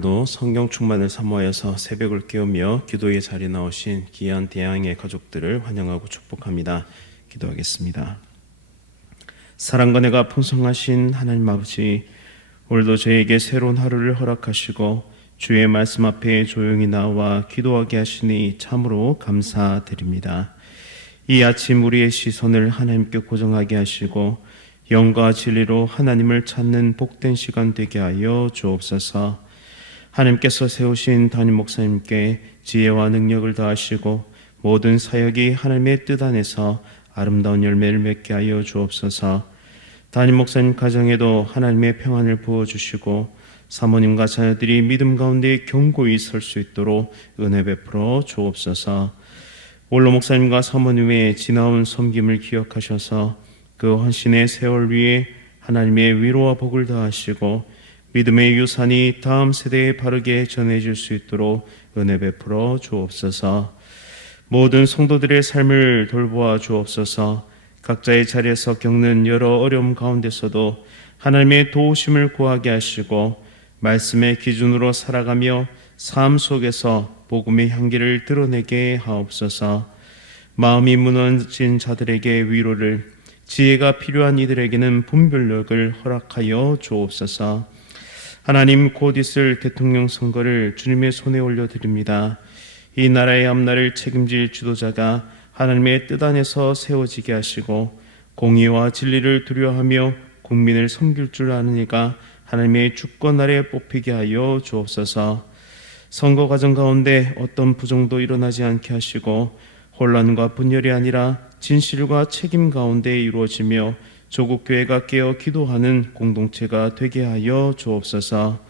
오늘도 성경 충만을 사모하여서 새벽을 깨우며 기도의 자리에 나오신 귀한 대양의 가족들을 환영하고 축복합니다. 기도하겠습니다. 사랑과 내가 풍성하신 하나님 아버지, 오늘도 저에게 새로운 하루를 허락하시고 주의 말씀 앞에 조용히 나와 기도하게 하시니 참으로 감사드립니다. 이 아침 우리의 시선을 하나님께 고정하게 하시고 영과 진리로 하나님을 찾는 복된 시간 되게 하여 주옵소서. 하나님께서 세우신 담임 목사님께 지혜와 능력을 더하시고 모든 사역이 하나님의 뜻 안에서 아름다운 열매를 맺게 하여 주옵소서. 담임 목사님 가정에도 하나님의 평안을 부어주시고 사모님과 자녀들이 믿음 가운데 견고히 설 수 있도록 은혜 베풀어 주옵소서. 원로 목사님과 사모님의 지나온 섬김을 기억하셔서 그 헌신의 세월 위에 하나님의 위로와 복을 더하시고 믿음의 유산이 다음 세대에 바르게 전해질 수 있도록 은혜 베풀어 주옵소서. 모든 성도들의 삶을 돌보아 주옵소서. 각자의 자리에서 겪는 여러 어려움 가운데서도 하나님의 도우심을 구하게 하시고 말씀의 기준으로 살아가며 삶 속에서 복음의 향기를 드러내게 하옵소서. 마음이 무너진 자들에게 위로를, 지혜가 필요한 이들에게는 분별력을 허락하여 주옵소서. 하나님, 곧 있을 대통령 선거를 주님의 손에 올려드립니다. 이 나라의 앞날을 책임질 지도자가 하나님의 뜻 안에서 세워지게 하시고 공의와 진리를 두려워하며 국민을 섬길 줄 아는 이가 하나님의 주권 아래 뽑히게 하여 주옵소서. 선거 과정 가운데 어떤 부정도 일어나지 않게 하시고 혼란과 분열이 아니라 진실과 책임 가운데 이루어지며 조국 교회가 깨어 기도하는 공동체가 되게 하여 주옵소서.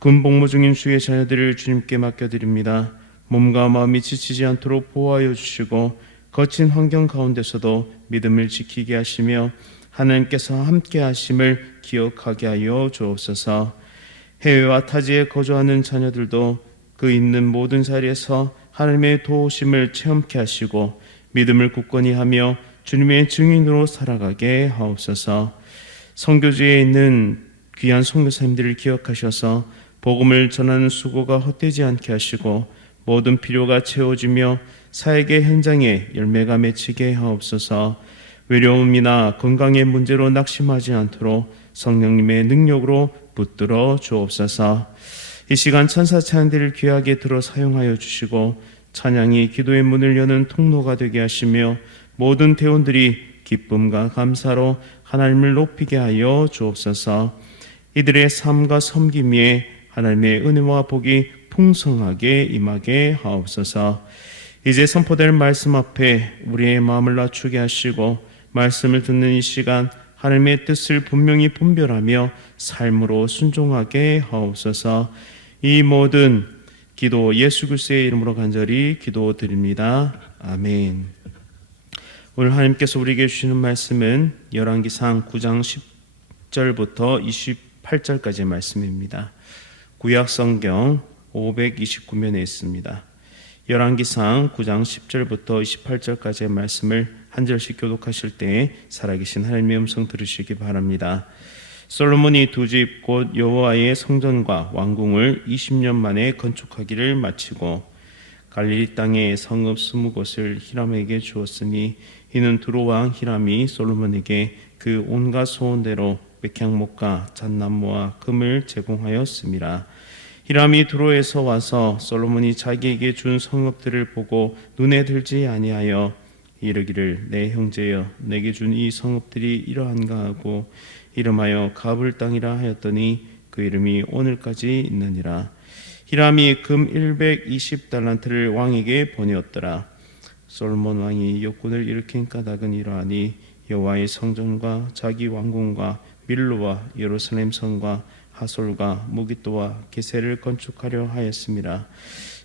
군복무 중인 주의 자녀들을 주님께 맡겨드립니다. 몸과 마음이 지치지 않도록 보호하여 주시고 거친 환경 가운데서도 믿음을 지키게 하시며 하나님께서 함께 하심을 기억하게 하여 주옵소서. 해외와 타지에 거주하는 자녀들도 그 있는 모든 자리에서 하나님의 도우심을 체험케 하시고 믿음을 굳건히 하며 주님의 증인으로 살아가게 하옵소서. 선교지에 있는 귀한 선교사님들을 기억하셔서 복음을 전하는 수고가 헛되지 않게 하시고 모든 필요가 채워지며 사역의 현장에 열매가 맺히게 하옵소서. 외로움이나 건강의 문제로 낙심하지 않도록 성령님의 능력으로 붙들어 주옵소서. 이 시간 천사 찬양들을 귀하게 들어 사용하여 주시고 찬양이 기도의 문을 여는 통로가 되게 하시며 모든 대원들이 기쁨과 감사로 하나님을 높이게 하여 주옵소서. 이들의 삶과 섬김에 하나님의 은혜와 복이 풍성하게 임하게 하옵소서. 이제 선포될 말씀 앞에 우리의 마음을 낮추게 하시고 말씀을 듣는 이 시간 하나님의 뜻을 분명히 분별하며 삶으로 순종하게 하옵소서. 이 모든 기도 예수 그리스도의 이름으로 간절히 기도드립니다. 아멘. 오늘 하나님께서 우리에게 주시는 말씀은 열왕기상 9장 10절부터 28절까지의 말씀입니다. 구약 성경 529면에 있습니다. 열왕기상 9장 10절부터 28절까지의 말씀을 한 절씩 교독하실 때 살아계신 하나님의 음성 들으시기 바랍니다. 솔로몬이 두 집 곧 여호와의 성전과 왕궁을 20년 만에 건축하기를 마치고 갈릴리 땅에 성읍 20곳을 히람에게 주었으니 이는 두로 왕 히람이 솔로몬에게 그 온갖 소원대로 백향목과 잣나무와 금을 제공하였습니다. 히람이 두로에서 와서 솔로몬이 자기에게 준 성읍들을 보고 눈에 들지 아니하여 이르기를 내 형제여 내게 준 이 성읍들이 이러한가 하고 이름하여 가불 땅이라 하였더니 그 이름이 오늘까지 있느니라. 히람이 금 120달란트를 왕에게 보내었더라. 솔로몬 왕이 욕군을 일으킨 까닭은 이러하니 여호와의 성전과 자기 왕궁과 밀로와 예루살렘 성과 하솔과 무기또와 게셀을 건축하려 하였습니다.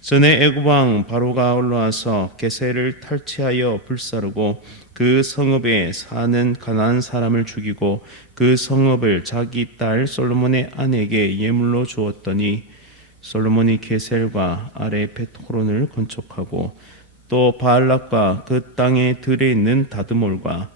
전에 애굽 왕 바로가 올라와서 게셀을 탈취하여 불사르고 그 성읍에 사는 가나안 사람을 죽이고 그 성읍을 자기 딸 솔로몬의 아내에게 예물로 주었더니 솔로몬이 게셀과 아래 벳호론을 건축하고 또 바알락과 그 땅에 들에 있는 다드몰과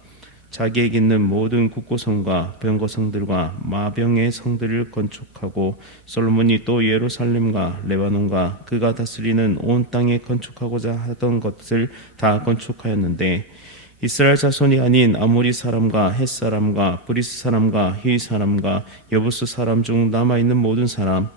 자기에게 있는 모든 국고성과 병거성들과 마병의 성들을 건축하고 솔로몬이 또 예루살렘과 레바논과 그가 다스리는 온 땅에 건축하고자 하던 것을 다 건축하였는데 이스라엘 자손이 아닌 아모리 사람과 헷 사람과 브리스 사람과 히 사람과 여부스 사람 중 남아있는 모든 사람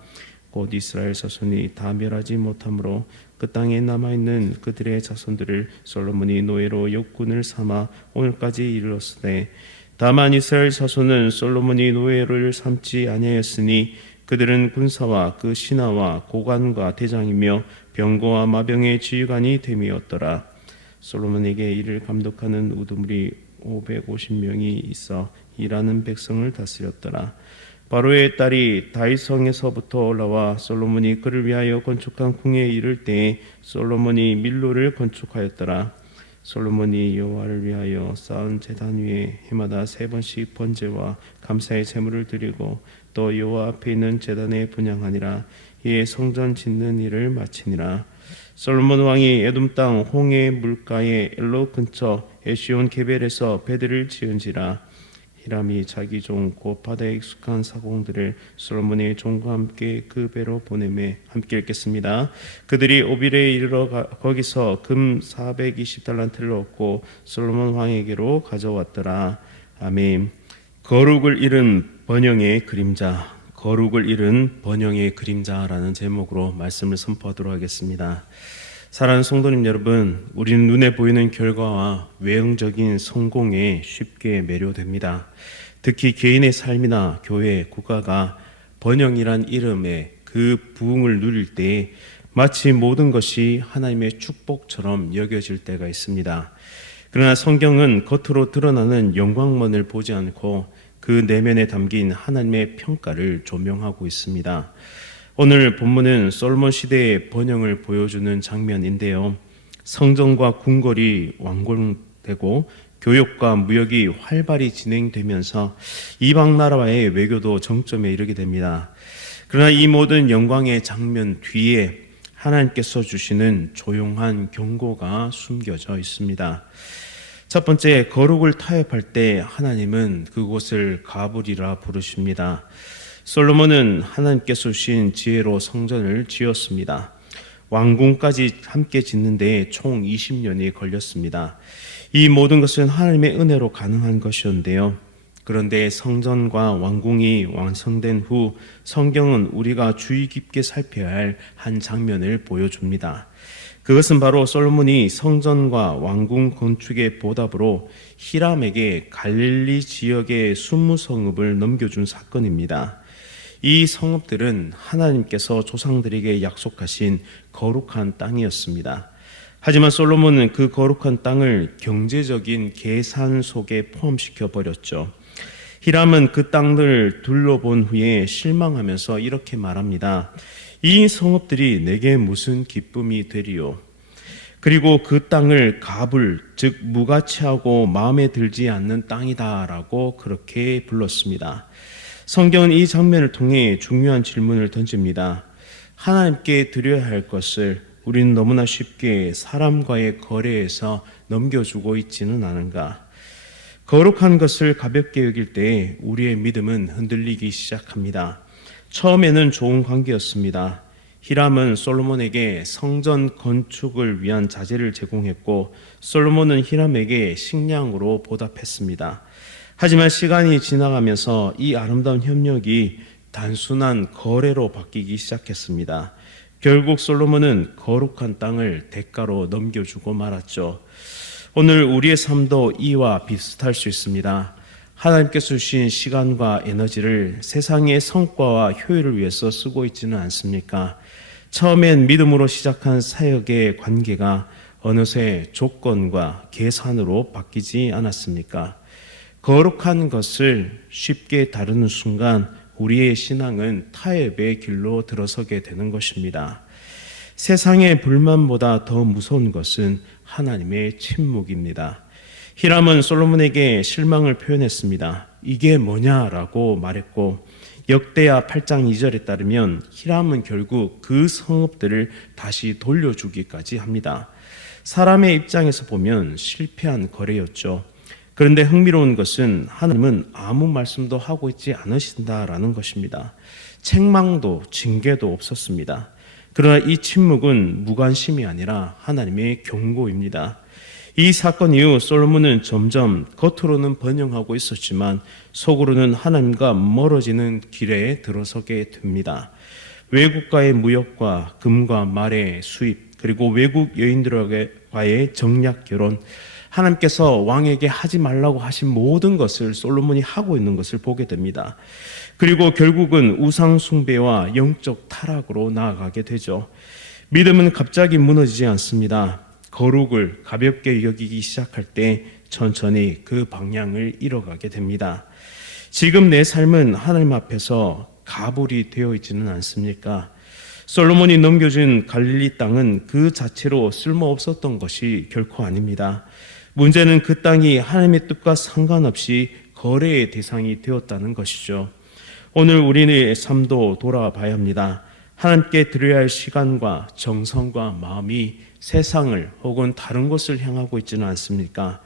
곧 이스라엘 자손이 다 멸하지 못하므로 그 땅에 남아있는 그들의 자손들을 솔로몬이 노예로 역군을 삼아 오늘까지 이르렀으되 다만 이스라엘 자손은 솔로몬이 노예를 삼지 아니하였으니 그들은 군사와 그 신하와 고관과 대장이며 병거와 마병의 지휘관이 됨이었더라. 솔로몬에게 이를 감독하는 우두물이 550명이 있어 일하는 백성을 다스렸더라. 바로의 딸이 다윗성에서부터 올라와 솔로몬이 그를 위하여 건축한 궁에 이를 때에 솔로몬이 밀로를 건축하였더라. 솔로몬이 여호와를 위하여 쌓은 제단 위에 해마다 3번씩 번제와 감사의 제물을 드리고 또 여호와 앞에 있는 제단에 분향하니라. 이에 성전 짓는 일을 마치니라. 솔로몬 왕이 에돔 땅 홍해 물가의 엘로 근처 에시온 게벨에서 배들을 지은지라. 히람이 자기 종 곧 바다에 익숙한 사공들을 솔로몬의 종과 함께 그 배로 보내매 함께 읽겠습니다. 그들이 오빌에 이르러 거기서 금 420달란트를 얻고 솔로몬 왕에게로 가져왔더라. 아멘. 거룩을 잃은 번영의 그림자, 거룩을 잃은 번영의 그림자라는 제목으로 말씀을 선포하도록 하겠습니다. 사랑하는 성도님 여러분, 우리는 눈에 보이는 결과와 외형적인 성공에 쉽게 매료됩니다. 특히 개인의 삶이나 교회, 국가가 번영이란 이름의 그 부흥을 누릴 때 마치 모든 것이 하나님의 축복처럼 여겨질 때가 있습니다. 그러나 성경은 겉으로 드러나는 영광만을 보지 않고 그 내면에 담긴 하나님의 평가를 조명하고 있습니다. 오늘 본문은 솔로몬 시대의 번영을 보여주는 장면인데요. 성전과 궁궐이 완공되고 교역과 무역이 활발히 진행되면서 이방 나라와의 외교도 정점에 이르게 됩니다. 그러나 이 모든 영광의 장면 뒤에 하나님께서 주시는 조용한 경고가 숨겨져 있습니다. 첫 번째, 거룩을 타협할 때 하나님은 그곳을 가불이라 부르십니다. 솔로몬은 하나님께서 주신 지혜로 성전을 지었습니다. 왕궁까지 함께 짓는데 총 20년이 걸렸습니다. 이 모든 것은 하나님의 은혜로 가능한 것이었는데요. 그런데 성전과 왕궁이 완성된 후 성경은 우리가 주의 깊게 살펴야 할 한 장면을 보여줍니다. 그것은 바로 솔로몬이 성전과 왕궁 건축의 보답으로 히람에게 갈릴리 지역의 20성읍을 넘겨준 사건입니다. 이 성읍들은 하나님께서 조상들에게 약속하신 거룩한 땅이었습니다. 하지만 솔로몬은 그 거룩한 땅을 경제적인 계산 속에 포함시켜 버렸죠. 히람은 그 땅을 둘러본 후에 실망하면서 이렇게 말합니다. 이 성읍들이 내게 무슨 기쁨이 되리요. 그리고 그 땅을 가불, 즉 무가치하고 마음에 들지 않는 땅이다라고 그렇게 불렀습니다. 성경은 이 장면을 통해 중요한 질문을 던집니다. 하나님께 드려야 할 것을 우리는 너무나 쉽게 사람과의 거래에서 넘겨주고 있지는 않은가? 거룩한 것을 가볍게 여길 때 우리의 믿음은 흔들리기 시작합니다. 처음에는 좋은 관계였습니다. 히람은 솔로몬에게 성전 건축을 위한 자재를 제공했고 솔로몬은 히람에게 식량으로 보답했습니다. 하지만 시간이 지나가면서 이 아름다운 협력이 단순한 거래로 바뀌기 시작했습니다. 결국 솔로몬은 거룩한 땅을 대가로 넘겨주고 말았죠. 오늘 우리의 삶도 이와 비슷할 수 있습니다. 하나님께서 주신 시간과 에너지를 세상의 성과와 효율을 위해서 쓰고 있지는 않습니까? 처음엔 믿음으로 시작한 사역의 관계가 어느새 조건과 계산으로 바뀌지 않았습니까? 거룩한 것을 쉽게 다루는 순간 우리의 신앙은 타협의 길로 들어서게 되는 것입니다. 세상의 불만보다 더 무서운 것은 하나님의 침묵입니다. 히람은 솔로몬에게 실망을 표현했습니다. 이게 뭐냐라고 말했고 역대하 8장 2절에 따르면 히람은 결국 그 성읍들을 다시 돌려주기까지 합니다. 사람의 입장에서 보면 실패한 거래였죠. 그런데 흥미로운 것은 하나님은 아무 말씀도 하고 있지 않으신다라는 것입니다. 책망도 징계도 없었습니다. 그러나 이 침묵은 무관심이 아니라 하나님의 경고입니다. 이 사건 이후 솔로몬은 점점 겉으로는 번영하고 있었지만 속으로는 하나님과 멀어지는 길에 들어서게 됩니다. 외국과의 무역과 금과 말의 수입, 그리고 외국 여인들과의 정략 결혼, 하나님께서 왕에게 하지 말라고 하신 모든 것을 솔로몬이 하고 있는 것을 보게 됩니다. 그리고 결국은 우상 숭배와 영적 타락으로 나아가게 되죠. 믿음은 갑자기 무너지지 않습니다. 거룩을 가볍게 여기기 시작할 때 천천히 그 방향을 잃어가게 됩니다. 지금 내 삶은 하나님 앞에서 가불이 되어 있지는 않습니까? 솔로몬이 넘겨준 갈릴리 땅은 그 자체로 쓸모없었던 것이 결코 아닙니다. 문제는 그 땅이 하나님의 뜻과 상관없이 거래의 대상이 되었다는 것이죠. 오늘 우리의 삶도 돌아봐야 합니다. 하나님께 드려야 할 시간과 정성과 마음이 세상을 혹은 다른 곳을 향하고 있지는 않습니까?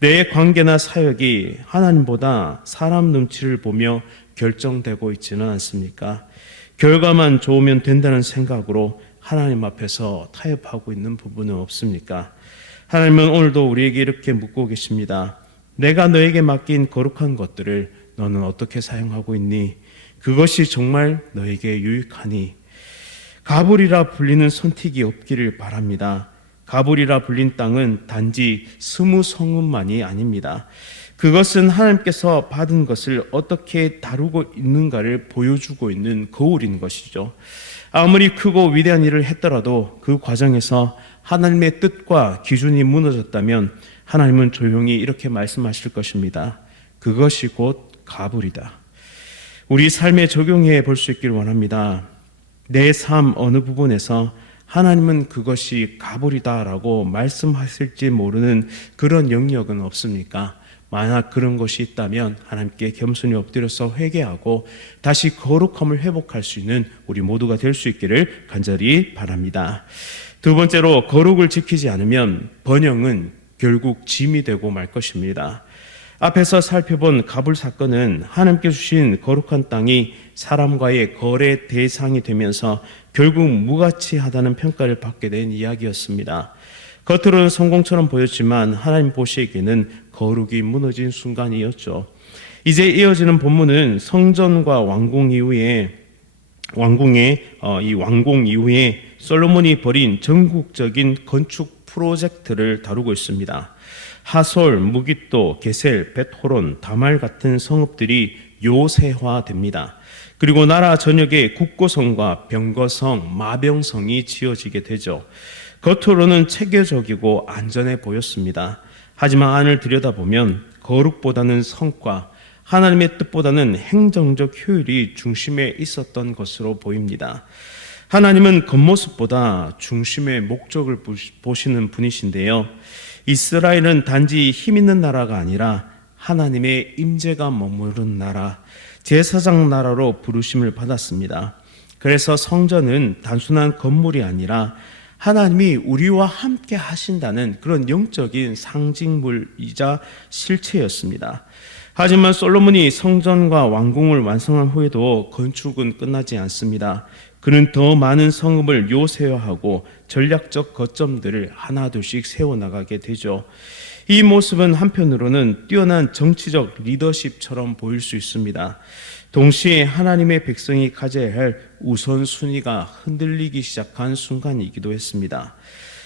내 관계나 사역이 하나님보다 사람 눈치를 보며 결정되고 있지는 않습니까? 결과만 좋으면 된다는 생각으로 하나님 앞에서 타협하고 있는 부분은 없습니까? 하나님은 오늘도 우리에게 이렇게 묻고 계십니다. 내가 너에게 맡긴 거룩한 것들을 너는 어떻게 사용하고 있니? 그것이 정말 너에게 유익하니? 가불이라 불리는 선택이 없기를 바랍니다. 가불이라 불린 땅은 단지 스무 성읍만이 아닙니다. 그것은 하나님께서 받은 것을 어떻게 다루고 있는가를 보여주고 있는 거울인 것이죠. 아무리 크고 위대한 일을 했더라도 그 과정에서 하나님의 뜻과 기준이 무너졌다면 하나님은 조용히 이렇게 말씀하실 것입니다. 그것이 곧 가불이다. 우리 삶에 적용해 볼 수 있기를 원합니다. 내 삶 어느 부분에서 하나님은 그것이 가불이다라고 말씀하실지 모르는 그런 영역은 없습니까? 만약 그런 것이 있다면 하나님께 겸손히 엎드려서 회개하고 다시 거룩함을 회복할 수 있는 우리 모두가 될 수 있기를 간절히 바랍니다. 두 번째로, 거룩을 지키지 않으면 번영은 결국 짐이 되고 말 것입니다. 앞에서 살펴본 가불 사건은 하나님께 주신 거룩한 땅이 사람과의 거래 대상이 되면서 결국 무가치하다는 평가를 받게 된 이야기였습니다. 겉으로는 성공처럼 보였지만 하나님 보시기에는 거룩이 무너진 순간이었죠. 이제 이어지는 본문은 성전과 왕궁 이후에 솔로몬이 벌인 전국적인 건축 프로젝트를 다루고 있습니다. 하솔, 무깃도, 게셀, 벳호론, 다말 같은 성읍들이 요새화됩니다. 그리고 나라 전역에 국고성과 병거성, 마병성이 지어지게 되죠. 겉으로는 체계적이고 안전해 보였습니다. 하지만 안을 들여다보면 거룩보다는 성과, 하나님의 뜻보다는 행정적 효율이 중심에 있었던 것으로 보입니다. 하나님은 겉모습보다 중심의 목적을 보시는 분이신데요. 이스라엘은 단지 힘 있는 나라가 아니라 하나님의 임재가 머무른 나라, 제사장 나라로 부르심을 받았습니다. 그래서 성전은 단순한 건물이 아니라 하나님이 우리와 함께 하신다는 그런 영적인 상징물이자 실체였습니다. 하지만 솔로몬이 성전과 왕궁을 완성한 후에도 건축은 끝나지 않습니다. 그는 더 많은 성읍을 요새화하고 전략적 거점들을 하나둘씩 세워나가게 되죠. 이 모습은 한편으로는 뛰어난 정치적 리더십처럼 보일 수 있습니다. 동시에 하나님의 백성이 가져야 할 우선순위가 흔들리기 시작한 순간이기도 했습니다.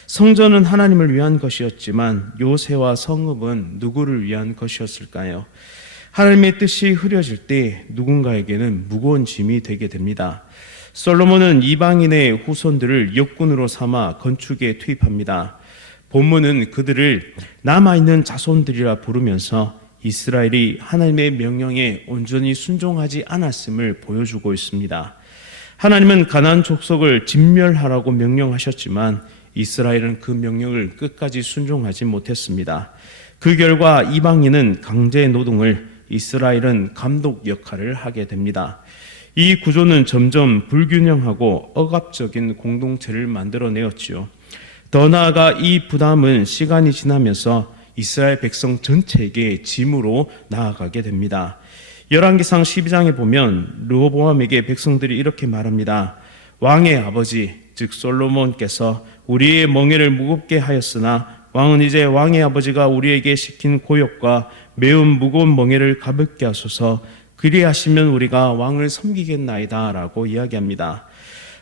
성전은 하나님을 위한 것이었지만 요새와 성읍은 누구를 위한 것이었을까요? 하나님의 뜻이 흐려질 때 누군가에게는 무거운 짐이 되게 됩니다. 솔로몬은 이방인의 후손들을 역군으로 삼아 건축에 투입합니다. 본문은 그들을 남아있는 자손들이라 부르면서 이스라엘이 하나님의 명령에 온전히 순종하지 않았음을 보여주고 있습니다. 하나님은 가나안 족속을 진멸하라고 명령하셨지만 이스라엘은 그 명령을 끝까지 순종하지 못했습니다. 그 결과 이방인은 강제 노동을, 이스라엘은 감독 역할을 하게 됩니다. 이 구조는 점점 불균형하고 억압적인 공동체를 만들어내었지요. 더 나아가 이 부담은 시간이 지나면서 이스라엘 백성 전체에게 짐으로 나아가게 됩니다. 열왕기상 12장에 보면 르호보암에게 백성들이 이렇게 말합니다. 왕의 아버지 즉 솔로몬께서 우리의 멍에를 무겁게 하였으나 왕은 이제 왕의 아버지가 우리에게 시킨 고역과 매우 무거운 멍에를 가볍게 하소서. 그리하시면 우리가 왕을 섬기겠나이다 라고 이야기합니다.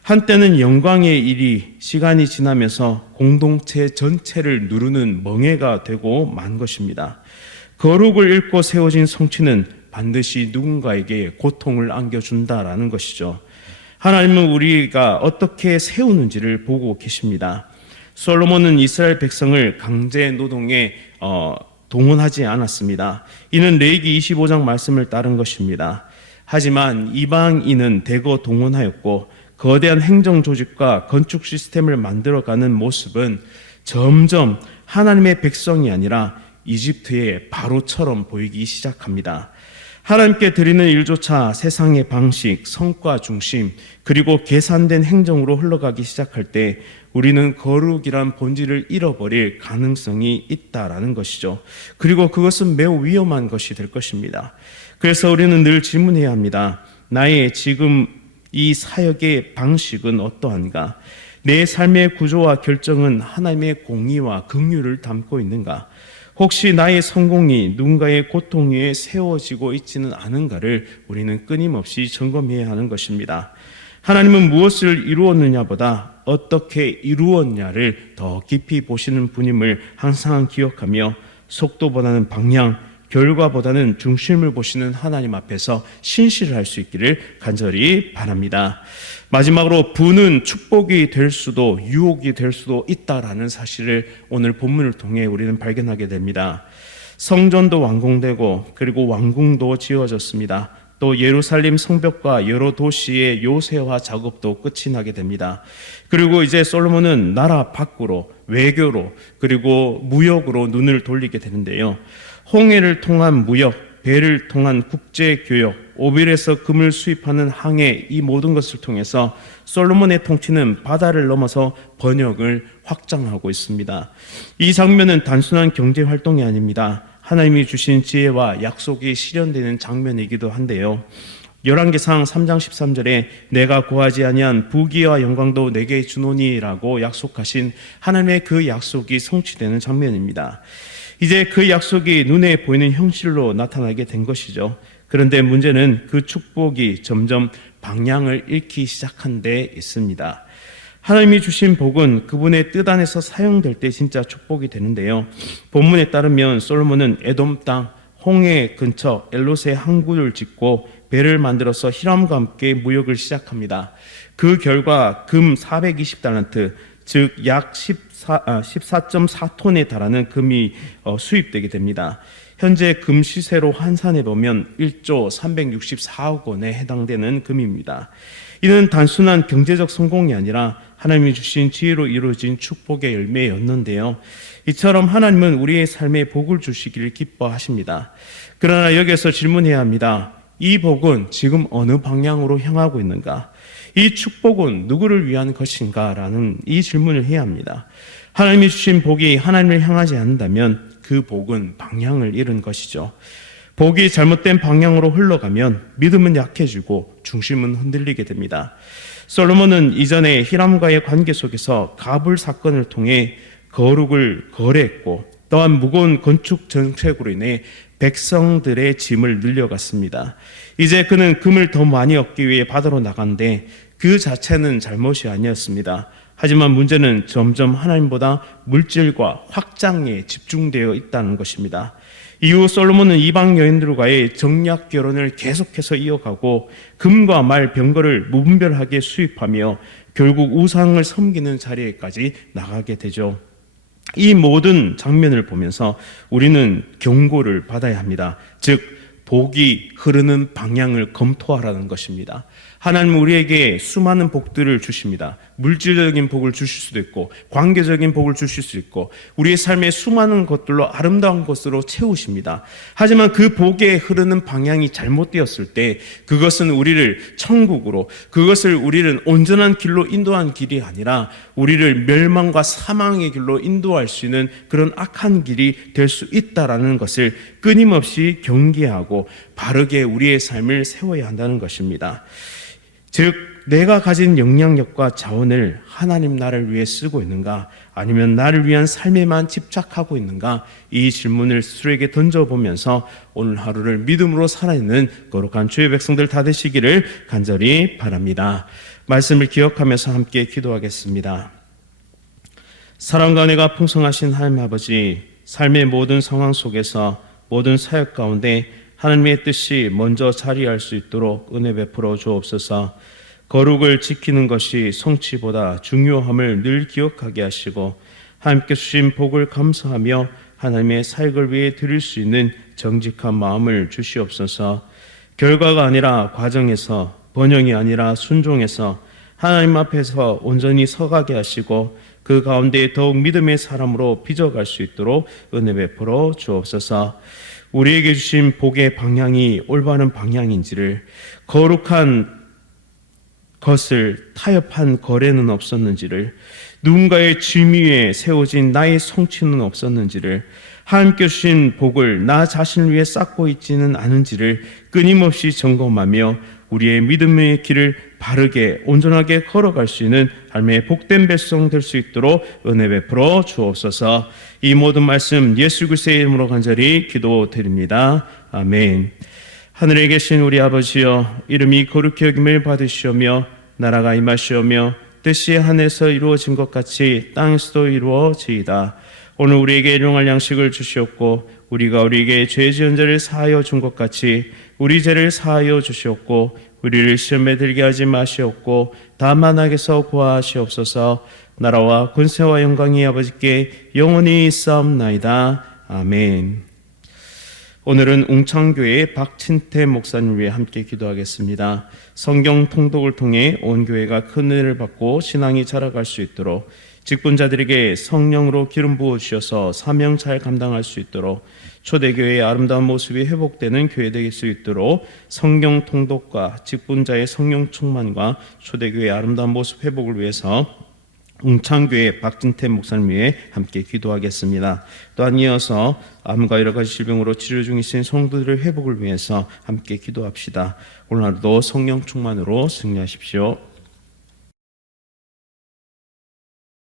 한때는 영광의 일이 시간이 지나면서 공동체 전체를 누르는 멍에가 되고 만 것입니다. 거룩을 잃고 세워진 성취는 반드시 누군가에게 고통을 안겨준다라는 것이죠. 하나님은 우리가 어떻게 세우는지를 보고 계십니다. 솔로몬은 이스라엘 백성을 강제 노동에 동원하지 않았습니다. 이는 레위기 25장 말씀을 따른 것입니다. 하지만 이방인은 대거 동원하였고 거대한 행정 조직과 건축 시스템을 만들어가는 모습은 점점 하나님의 백성이 아니라 이집트의 바로처럼 보이기 시작합니다. 하나님께 드리는 일조차 세상의 방식, 성과 중심, 그리고 계산된 행정으로 흘러가기 시작할 때 우리는 거룩이란 본질을 잃어버릴 가능성이 있다라는 것이죠. 그리고 그것은 매우 위험한 것이 될 것입니다. 그래서 우리는 늘 질문해야 합니다. 나의 지금 이 사역의 방식은 어떠한가? 내 삶의 구조와 결정은 하나님의 공의와 긍휼을 담고 있는가? 혹시 나의 성공이 누군가의 고통 위에 세워지고 있지는 않은가를 우리는 끊임없이 점검해야 하는 것입니다. 하나님은 무엇을 이루었느냐보다 어떻게 이루었냐를 더 깊이 보시는 분임을 항상 기억하며 속도보다는 방향, 결과보다는 중심을 보시는 하나님 앞에서 신실할 수 있기를 간절히 바랍니다. 마지막으로 부는 축복이 될 수도 유혹이 될 수도 있다라는 사실을 오늘 본문을 통해 우리는 발견하게 됩니다. 성전도 완공되고 그리고 왕궁도 지어졌습니다. 또 예루살렘 성벽과 여러 도시의 요새화 작업도 끝이 나게 됩니다. 그리고 이제 솔로몬은 나라 밖으로 외교로 그리고 무역으로 눈을 돌리게 되는데요. 홍해를 통한 무역, 배를 통한 국제교역, 오빌에서 금을 수입하는 항해, 이 모든 것을 통해서 솔로몬의 통치는 바다를 넘어서 번역을 확장하고 있습니다. 이 장면은 단순한 경제활동이 아닙니다. 하나님이 주신 지혜와 약속이 실현되는 장면이기도 한데요. 열왕기상 3장 13절에 내가 고하지 아니한 부귀와 영광도 내게 주노니라고 약속하신 하나님의 그 약속이 성취되는 장면입니다. 이제 그 약속이 눈에 보이는 형실로 나타나게 된 것이죠. 그런데 문제는 그 축복이 점점 방향을 잃기 시작한 데 있습니다. 하나님이 주신 복은 그분의 뜻 안에서 사용될 때 진짜 축복이 되는데요. 본문에 따르면 솔로몬은 에돔 땅 홍해 근처 엘롯에 항구를 짓고 배를 만들어서 히람과 함께 무역을 시작합니다. 그 결과 금 420달란트 즉 약 14.4톤에 달하는 금이 수입되게 됩니다. 현재 금 시세로 환산해 보면 1조 364억 원에 해당되는 금입니다. 이는 단순한 경제적 성공이 아니라 하나님이 주신 지혜로 이루어진 축복의 열매였는데요. 이처럼 하나님은 우리의 삶에 복을 주시기를 기뻐하십니다. 그러나 여기에서 질문해야 합니다. 이 복은 지금 어느 방향으로 향하고 있는가? 이 축복은 누구를 위한 것인가? 라는 이 질문을 해야 합니다. 하나님이 주신 복이 하나님을 향하지 않는다면 그 복은 방향을 잃은 것이죠. 복이 잘못된 방향으로 흘러가면 믿음은 약해지고 중심은 흔들리게 됩니다. 솔로몬은 이전에 히람과의 관계 속에서 가불 사건을 통해 거룩을 거래했고 또한 무거운 건축 정책으로 인해 백성들의 짐을 늘려갔습니다. 이제 그는 금을 더 많이 얻기 위해 바다로 나간데 그 자체는 잘못이 아니었습니다. 하지만 문제는 점점 하나님보다 물질과 확장에 집중되어 있다는 것입니다. 이후 솔로몬은 이방 여인들과의 정략 결혼을 계속해서 이어가고 금과 말, 병거를 무분별하게 수입하며 결국 우상을 섬기는 자리에까지 나가게 되죠. 이 모든 장면을 보면서 우리는 경고를 받아야 합니다. 즉 복이 흐르는 방향을 검토하라는 것입니다. 하나님은 우리에게 수많은 복들을 주십니다. 물질적인 복을 주실 수도 있고 관계적인 복을 주실 수 있고 우리의 삶의 수많은 것들로 아름다운 것으로 채우십니다. 하지만 그 복에 흐르는 방향이 잘못되었을 때 그것은 우리를 천국으로, 그것을 우리를 온전한 길로 인도한 길이 아니라 우리를 멸망과 사망의 길로 인도할 수 있는 그런 악한 길이 될 수 있다라는 것을 끊임없이 경계하고 바르게 우리의 삶을 세워야 한다는 것입니다. 즉 내가 가진 영향력과 자원을 하나님 나를 위해 쓰고 있는가, 아니면 나를 위한 삶에만 집착하고 있는가, 이 질문을 스스로에게 던져보면서 오늘 하루를 믿음으로 살아있는 거룩한 주의 백성들 다 되시기를 간절히 바랍니다. 말씀을 기억하면서 함께 기도하겠습니다. 사랑과 은혜가 풍성하신 하나님 아버지, 삶의 모든 상황 속에서 모든 사역 가운데 하나님의 뜻이 먼저 자리할 수 있도록 은혜 베풀어 주옵소서. 거룩을 지키는 것이 성취보다 중요함을 늘 기억하게 하시고 하나님께 주신 복을 감사하며 하나님의 사역을 위해 드릴 수 있는 정직한 마음을 주시옵소서. 결과가 아니라 과정에서, 번영이 아니라 순종에서 하나님 앞에서 온전히 서가게 하시고 그 가운데 더욱 믿음의 사람으로 빚어갈 수 있도록 은혜 베풀어 주옵소서. 우리에게 주신 복의 방향이 올바른 방향인지를, 거룩한 것을 타협한 거래는 없었는지를, 누군가의 짐위에 세워진 나의 성취는 없었는지를, 하나님께 주신 복을 나 자신을 위해 쌓고 있지는 않은지를 끊임없이 점검하며 우리의 믿음의 길을 바르게 온전하게 걸어갈 수 있는 하나님의 복된 백성 될 수 있도록 은혜 베풀어 주옵소서. 이 모든 말씀 예수 그리스도의 이름으로 간절히 기도드립니다. 아멘. 하늘에 계신 우리 아버지여, 이름이 거룩히 여김을 받으시오며 나라가 임하시오며 뜻이 하늘에서 이루어진 것 같이 땅에서도 이루어지이다. 오늘 우리에게 일용할 양식을 주시옵고 우리가 우리에게 죄 지은 자를 사하여 준 것 같이 우리 죄를 사하여 주시옵고 우리를 시험에 들게 하지 마시옵고 다만 악에서 구하시옵소서. 나라와 권세와 영광이 아버지께 영원히 있사옵나이다. 아멘. 오늘은 웅창교회 박친태 목사님을 위해 함께 기도하겠습니다. 성경 통독을 통해 온 교회가 큰 은혜를 받고 신앙이 자라갈 수 있도록 직분자들에게 성령으로 기름 부어주셔서 사명 잘 감당할 수 있도록 초대교회의 아름다운 모습이 회복되는 교회 될 수 있도록 성경 통독과 직분자의 성령 충만과 초대교회의 아름다운 모습 회복을 위해서 웅창교회 박진태 목사님 위해 함께 기도하겠습니다. 또한 이어서 암과 여러 가지 질병으로 치료 중이신 성도들의 회복을 위해서 함께 기도합시다. 오늘 하루도 성령 충만으로 승리하십시오.